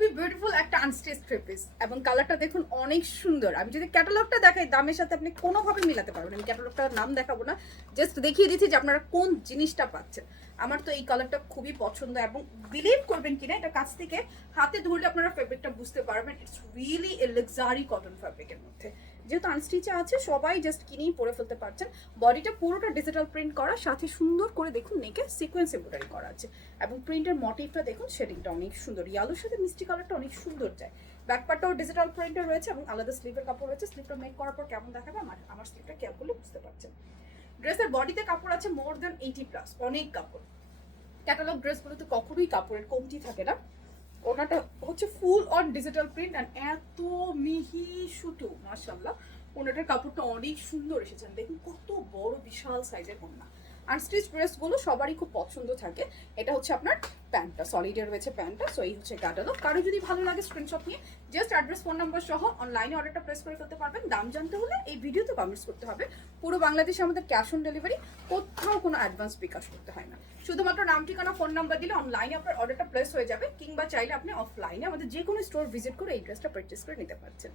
খুবই বিউটিফুল একটা unstitch three piece এবং কালারটা দেখুন অনেক সুন্দর। আমি যদি ক্যাটালগটা দেখাই দামের সাথে আপনি কোনোভাবে মিলাতে পারবেন। আমি ক্যাটালগটার নাম দেখাবো না, জাস্ট দেখিয়ে দিচ্ছি যে আপনারা কোন জিনিসটা পাচ্ছেন। আমার তো এই কালারটা খুবই পছন্দ এবং বিলিভ করবেন কিনা এটা কাছ থেকে হাতে ধরলে আপনারা ফেব্রিকটা বুঝতে পারবেন। It's really a luxury cotton ফেব্রিকের মধ্যে, যেহেতু আনস্টিচে আছে সবাই জাস্ট কিনেই পরে ফেলতে পারছেন। বডিটা পুরোটা ডিজিটাল প্রিন্ট করা, সাথে সুন্দর করে দেখুন নেকে সিকোয়েন্স এমব্রয়ডারি করা আছে এবং প্রিন্টের মোটিভটা দেখুন, শেডিংটা অনেক সুন্দর, ইয়ালোর সাথে মিষ্টি কালারটা অনেক সুন্দর যায়। ব্যাকপার্টটাও ডিজিটাল প্রিন্টের রয়েছে এবং আলাদা স্লিভের কাপড় রয়েছে। স্লিভটা মেক করার পর কেমন দেখাবে আমার স্লিভটা কেয়ার করলে বুঝতে পারছেন। ড্রেসের বডিতে কাপড় আছে মোর দ্যান 80+, অনেক কাপড়। ক্যাটালগ ড্রেসগুলোতে কখনোই কাপড়ের কমতি থাকে না। ওনাটা হচ্ছে full on digital print and এত মিহি সুতো, মাশাআল্লাহ। ওনাটার কাপড়টা অনেক সুন্দর এসেছেন, দেখুন কত বড় বিশাল সাইজের ওড়না। আনস্টিচ ড্রেসগুলো সবারই খুব পছন্দ থাকে। এটা হচ্ছে আপনার প্যান্টটা, সলিডের রয়েছে প্যান্টটা। সো এই হচ্ছে ক্যাটালগ। কারো যদি ভালো লাগে স্ক্রিনশট নিয়ে জাস্ট অ্যাড্রেস ফোন নাম্বার সহ অনলাইনে অর্ডারটা প্লেস করে ফেলতে পারবেন। দাম জানতে হলে এই ভিডিওতে কমেন্টস করতে হবে। পুরো বাংলাদেশে আমাদের ক্যাশ অন ডেলিভারি, কোথাও কোনো অ্যাডভান্স বিকাশ করতে হয় না। শুধুমাত্র নাম ঠিকানা ফোন নাম্বার দিলে অনলাইনে আপনার অর্ডারটা প্লেস হয়ে যাবে, কিংবা চাইলে আপনি অফলাইনে আমাদের যে কোনো স্টোর ভিজিট করে এই ড্রেসটা পারচেস করে নিতে পারছেন।